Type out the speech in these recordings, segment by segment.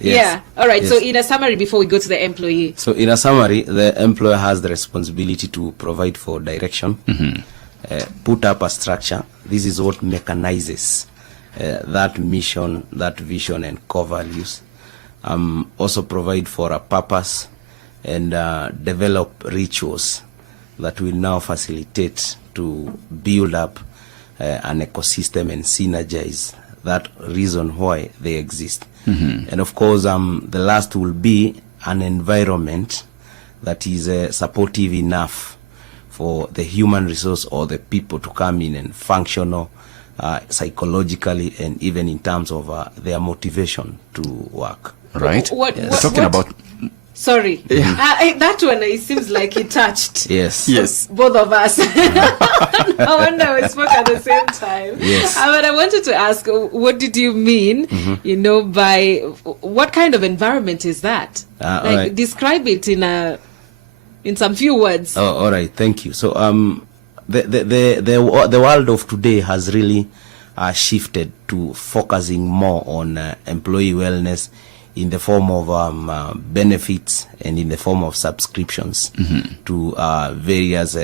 Yeah. All right. Yes. So in a summary, before we go to the employee. So in a summary, the employer has the responsibility to provide for direction, put up a structure. This is what mechanizes that mission, that vision, and core values. Also provide for a purpose and develop rituals that will now facilitate to build up an ecosystem and synergize that reason why they exist. And of course, the last will be an environment that is supportive enough for the human resource or the people to come in and functional psychologically and even in terms of their motivation to work. Right. Talking about... Sorry. That one, it seems like it touched. Yes. Both of us. No wonder we spoke at the same time. Yes. But I wanted to ask, what did you mean, by what kind of environment is that? Right. Describe it in some few words. Oh, all right. Thank you. So, the world of today has really shifted to focusing more on employee wellness in the form of benefits and in the form of subscriptions to various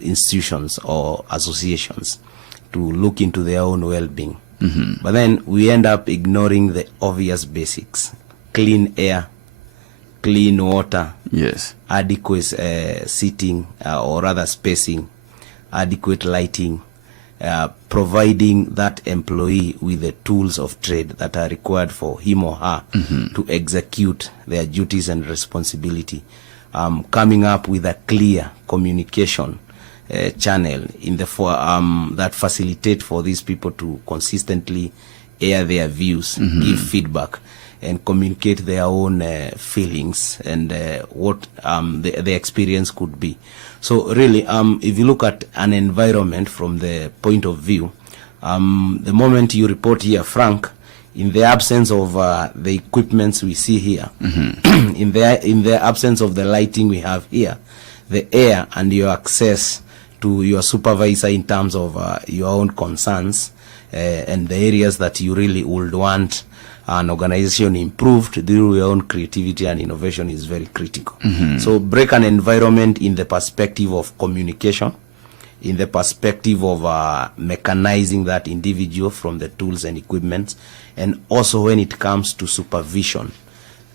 institutions or associations to look into their own well-being. But then we end up ignoring the obvious basics: clean air, clean water, adequate seating or rather spacing, adequate lighting, providing that employee with the tools of trade that are required for him or her to execute their duties and responsibility, coming up with a clear communication channel in the that facilitate for these people to consistently air their views, give feedback, and communicate their own feelings and what the experience could be. So really, if you look at an environment from the point of view, the moment you report here, Frank, in the absence of the equipments we see here, in the absence of the lighting we have here, the air and your access to your supervisor in terms of your own concerns and the areas that you really would want an organization improved through your own creativity and innovation is very critical. So break an environment in the perspective of communication, in the perspective of mechanizing that individual from the tools and equipment, and also when it comes to supervision,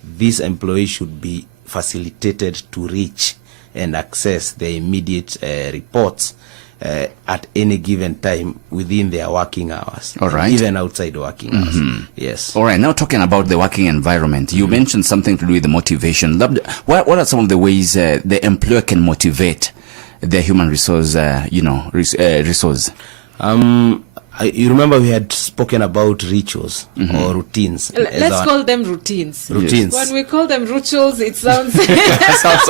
this employee should be facilitated to reach and access their immediate reports at any given time within their working hours. All right. Even outside working hours. Yes. All right. Now talking about the working environment, you mentioned something to do with the motivation. What are some of the ways the employer can motivate their human resource, resource? You remember we had spoken about rituals or routines. Let's call them routines. Routines. When we call them rituals, it sounds... sounds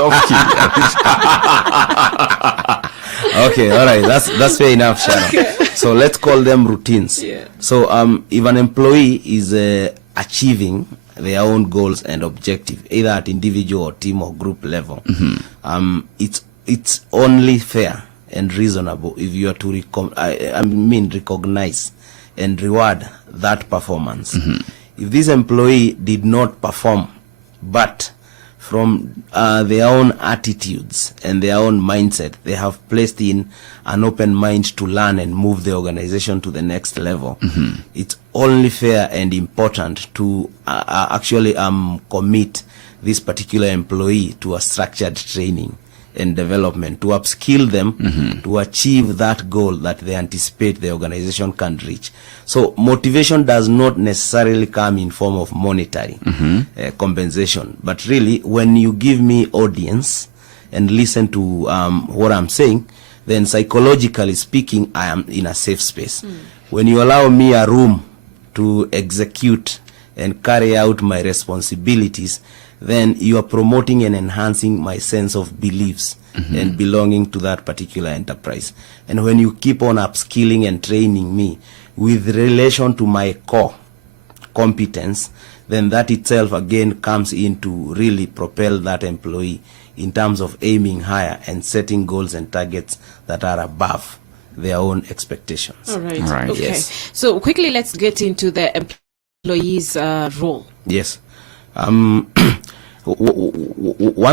Okay, all right, that's fair enough, Sharon. Okay. So let's call them routines. Yeah. So if an employee is achieving their own goals and objective, either at individual or team or group level, it's only fair and reasonable if you are to recognize and reward that performance. If this employee did not perform, but from their own attitudes and their own mindset, they have placed in an open mind to learn and move the organization to the next level, it's only fair and important to actually commit this particular employee to a structured training and development to upskill them to achieve that goal that they anticipate the organization can reach. So motivation does not necessarily come in form of monetary compensation, but really when you give me audience and listen to what I'm saying, then psychologically speaking, I am in a safe space. When you allow me a room to execute and carry out my responsibilities, then you are promoting and enhancing my sense of beliefs and belonging to that particular enterprise. And when you keep on upskilling and training me with relation to my core competence, then that itself again comes in to really propel that employee in terms of aiming higher and setting goals and targets that are above their own expectations. All right. All right. Okay. Yes. So quickly, let's get into the employee's role? Yes. One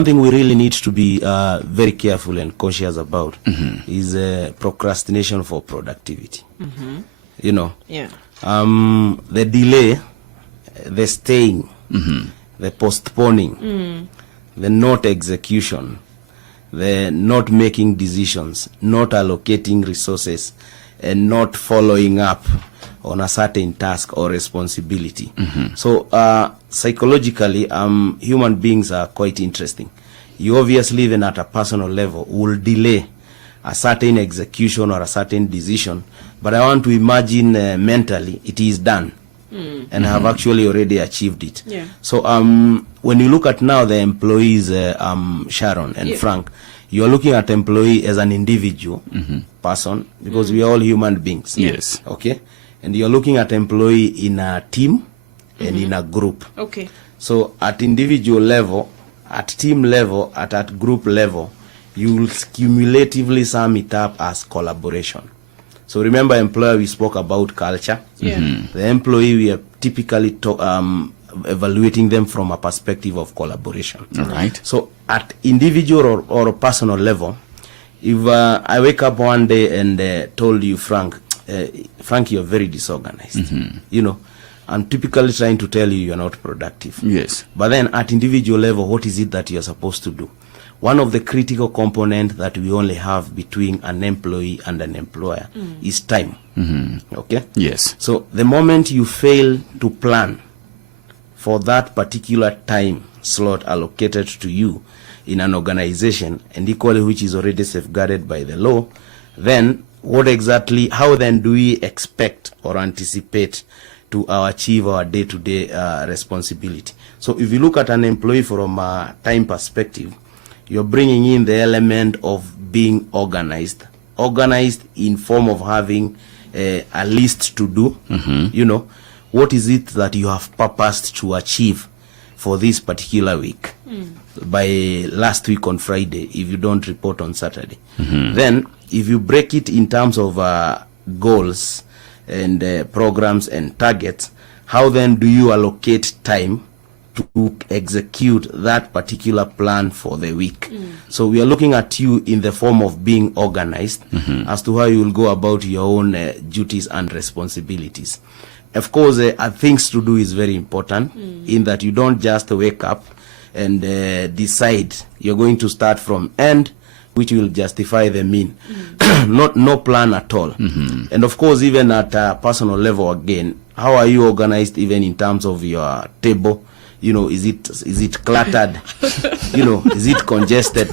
thing we really need to be very careful and conscious about is procrastination for productivity. You know, Yeah. the delay, the staying, the postponing, the not execution, the not making decisions, not allocating resources, and not following up on a certain task or responsibility. So psychologically, human beings are quite interesting. You obviously, even at a personal level, will delay a certain execution or a certain decision, but I want to imagine mentally it is done and have actually already achieved it. Yeah. So when you look at now the employees, Sharon and Yeah. Frank, you are looking at employee as an individual person, because we are all human beings. Yes. Okay. And you're looking at employee in a team and in a group. Okay. So at individual level, at team level, at group level, you will cumulatively sum it up as collaboration. So remember, employer, we spoke about culture. Yeah. The employee, we are typically evaluating them from a perspective of collaboration. All right. So at individual or personal level, if I wake up one day and told you, Frank, you're very disorganized. You know, I'm typically trying to tell you you're not productive. Yes. But then at individual level, what is it that you're supposed to do? One of the critical components that we only have between an employee and an employer is time. Okay? Yes. So the moment you fail to plan for that particular time slot allocated to you in an organization, and equally which is already safeguarded by the law, then how then do we expect or anticipate to achieve our day-to-day responsibility? So if you look at an employee from a time perspective, you're bringing in the element of being organized in form of having a list to do. You know, what is it that you have purposed to achieve for this particular week by last week on Friday, if you don't report on Saturday? Then if you break it in terms of goals and programs and targets, how then do you allocate time to execute that particular plan for the week? So we are looking at you in the form of being organized as to how you will go about your own duties and responsibilities. Of course, things to do is very important in that you don't just wake up and decide you're going to start from end, which will justify the mean. No plan at all. And of course, even at a personal level, again, how are you organized even in terms of your table? You know, is it cluttered? You know, is it congested?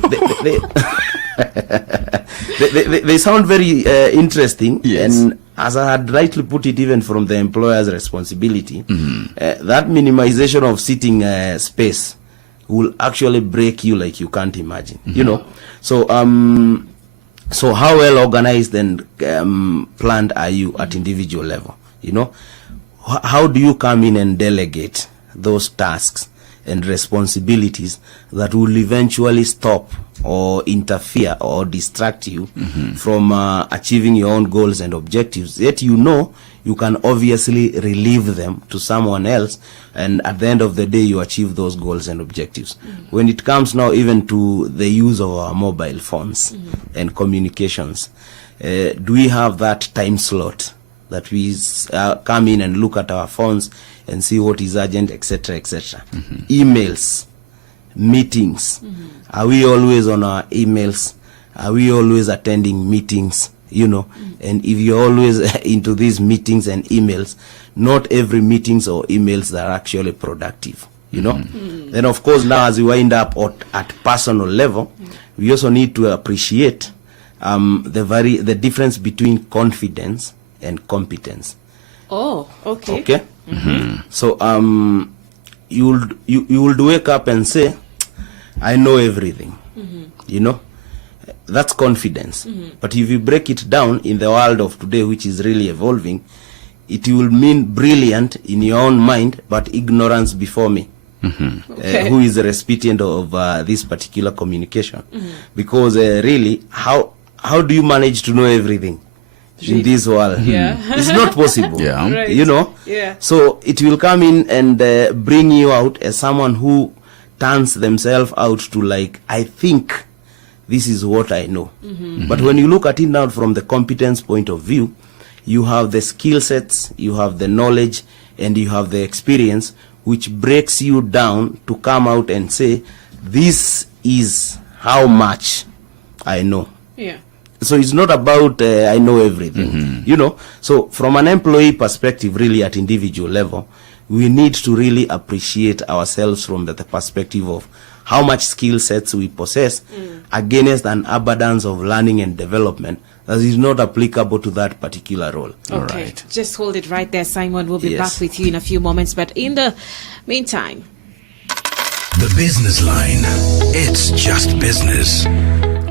They sound very interesting. Yes. And as I had rightly put it, even from the employer's responsibility, that minimization of sitting space will actually break you like you can't imagine. You know, so how well organized and planned are you at individual level? You know, how do you come in and delegate those tasks and responsibilities that will eventually stop or interfere or distract you from achieving your own goals and objectives? Yet you know you can obviously relieve them to someone else, and at the end of the day you achieve those goals and objectives. When it comes now even to the use of our mobile phones and communications, do we have that time slot that we come in and look at our phones and see what is urgent, etc., etc.? Emails, meetings. Are we always on our emails? Are we always attending meetings? You know, and if you're always into these meetings and emails, not every meetings or emails are actually productive. You know, then of course now as we wind up at personal level, we also need to appreciate the difference between confidence and competence. Oh, okay. Okay. So you would wake up and say, I know everything. You know, that's confidence. But if you break it down in the world of today, which is really evolving, it will mean brilliant in your own mind, but ignorance before me. Okay. Who is the recipient of this particular communication? Because really, how do you manage to know everything in this world. Yeah. It's not possible. Yeah. Right. You know? Yeah. So it will come in and bring you out as someone who turns themselves out to like, I think this is what I know. But when you look at it now from the competence point of view, you have the skill sets, you have the knowledge, and you have the experience, which breaks you down to come out and say, this is how much I know. Yeah. So it's not about I know everything, you know. So from an employee perspective, really at individual level, we need to really appreciate ourselves from the perspective of how much skill sets we possess against an abundance of learning and development that is not applicable to that particular role. Okay. right. Just hold it right there, Simon. We'll be Yes. back with you in a few moments. But in the meantime, The Business Line. It's just business.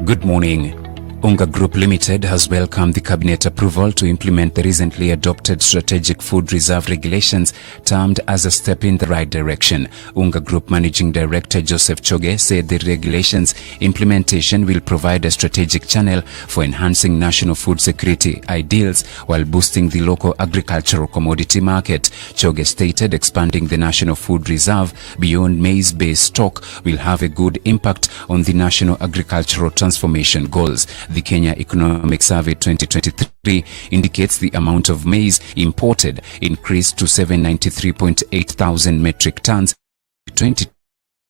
Good morning. Unga Group Limited has welcomed the cabinet approval to implement the recently adopted strategic food reserve regulations termed as a step in the right direction. Unga Group Managing Director Joseph Choge said the regulations implementation will provide a strategic channel for enhancing national food security ideals while boosting the local agricultural commodity market. Choge stated expanding the national food reserve beyond maize-based stock will have a good impact on the national agricultural transformation goals. The Kenya Economic Survey 2023 indicates the amount of maize imported increased to 793.8 thousand metric tons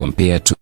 compared to